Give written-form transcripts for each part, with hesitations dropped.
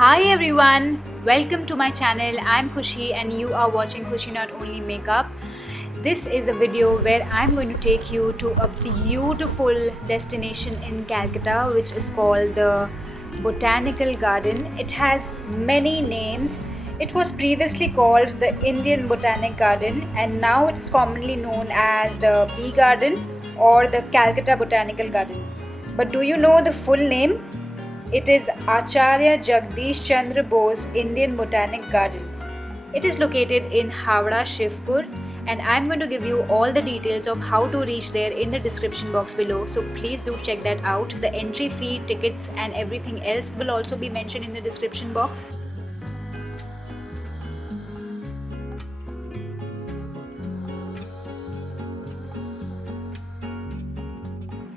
Hi everyone, welcome to my channel. I'm Khushi and you are watching Khushi NotOnlyMakeup. This is a video where I'm going to take you to a beautiful destination in Calcutta which is called the Botanical Garden. It has many names. It was previously called the Indian Botanic Garden and now it's commonly known as the Bee Garden or the Calcutta Botanical Garden. But do you know the full name? It is Acharya Jagadish Chandra Bose Indian Botanic Garden. It is located in Howrah Shibpur and I'm going to give you all the details of how to reach there in the description box below. So please do check that out. The entry fee, tickets and everything else will also be mentioned in the description box.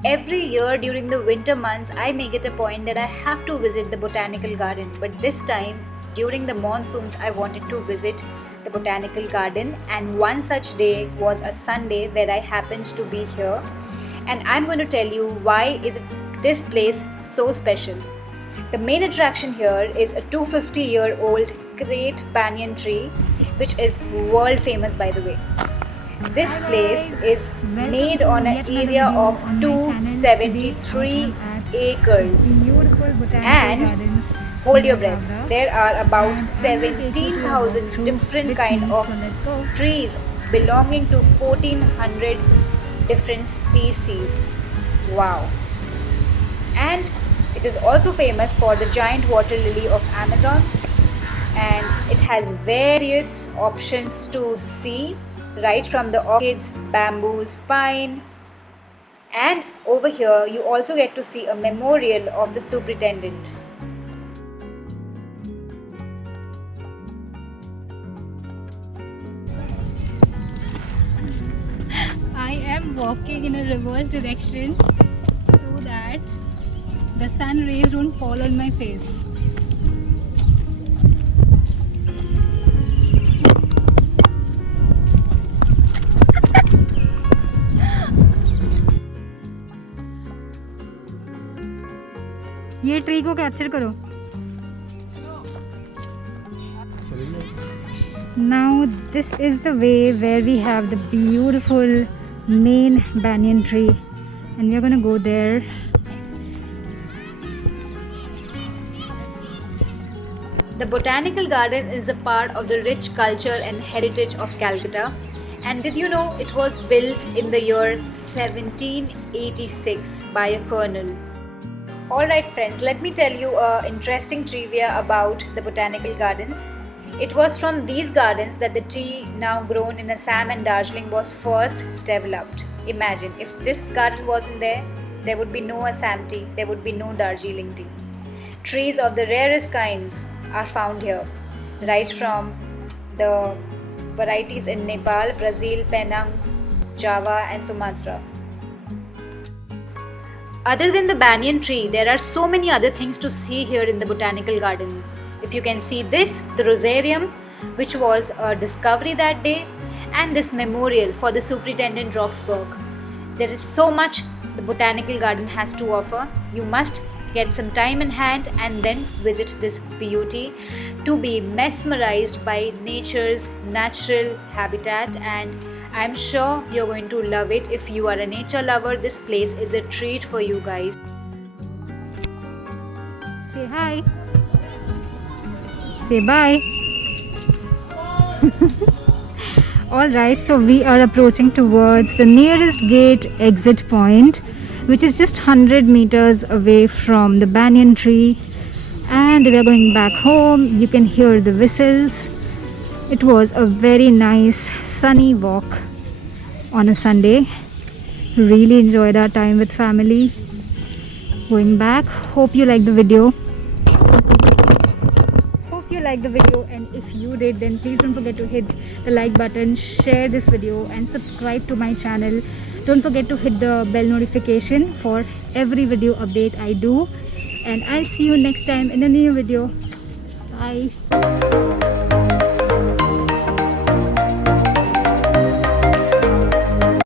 Every year during the winter months, I make it a point that I have to visit the Botanical Garden. But this time, during the monsoons, I wanted to visit the Botanical Garden. And one such day was a Sunday where I happened to be here. And I'm going to tell you why is this place so special. The main attraction here is a 250-year-old great banyan tree, which is world famous by the way. This place is made on an area of 273 acres and hold your breath, there are about 17,000 different kind of trees belonging to 1400 different species. Wow! And it is also famous for the giant water lily of Amazon and it has various options to see. Right from the orchids, bamboos, pine, and over here you also get to see a memorial of the superintendent. I am walking in a reverse direction so that the sun rays don't fall on my face. ये tree को capture करो. Now this is the way where we have the beautiful main banyan tree and we are going to go there. The Botanical Garden is a part of the rich culture and heritage of Calcutta. And did you know it was built in the year 1786 by a colonel? Alright friends, let me tell you an interesting trivia about the Botanical Gardens. It was from these gardens that the tea now grown in Assam and Darjeeling was first developed. Imagine, if this garden wasn't there, there would be no Assam tea, there would be no Darjeeling tea. Trees of the rarest kinds are found here, right from the varieties in Nepal, Brazil, Penang, Java and Sumatra. Other than the banyan tree, there are so many other things to see here in the Botanical Garden. If you can see this, the rosarium, which was a discovery that day, and this memorial for the Superintendent Roxburgh. There is so much the Botanical Garden has to offer. You must get some time in hand and then visit this beauty to be mesmerized by nature's natural habitat, and I'm sure you're going to love it. If you are a nature lover, this place is a treat for you guys. Say hi. Say bye. Alright, so we are approaching towards the nearest gate exit point, which is just 100 meters away from the banyan tree, and we are going back home. You can hear the whistles. It was a very nice sunny walk on a Sunday. Really enjoyed our time with family. going back. Hope you like the video. Hope you like the video, and if you did, then please don't forget to hit the like button, share this video, and subscribe to my channel. Don't forget to hit the bell notification for every video update I do, and I'll see you next time in a new video. Bye.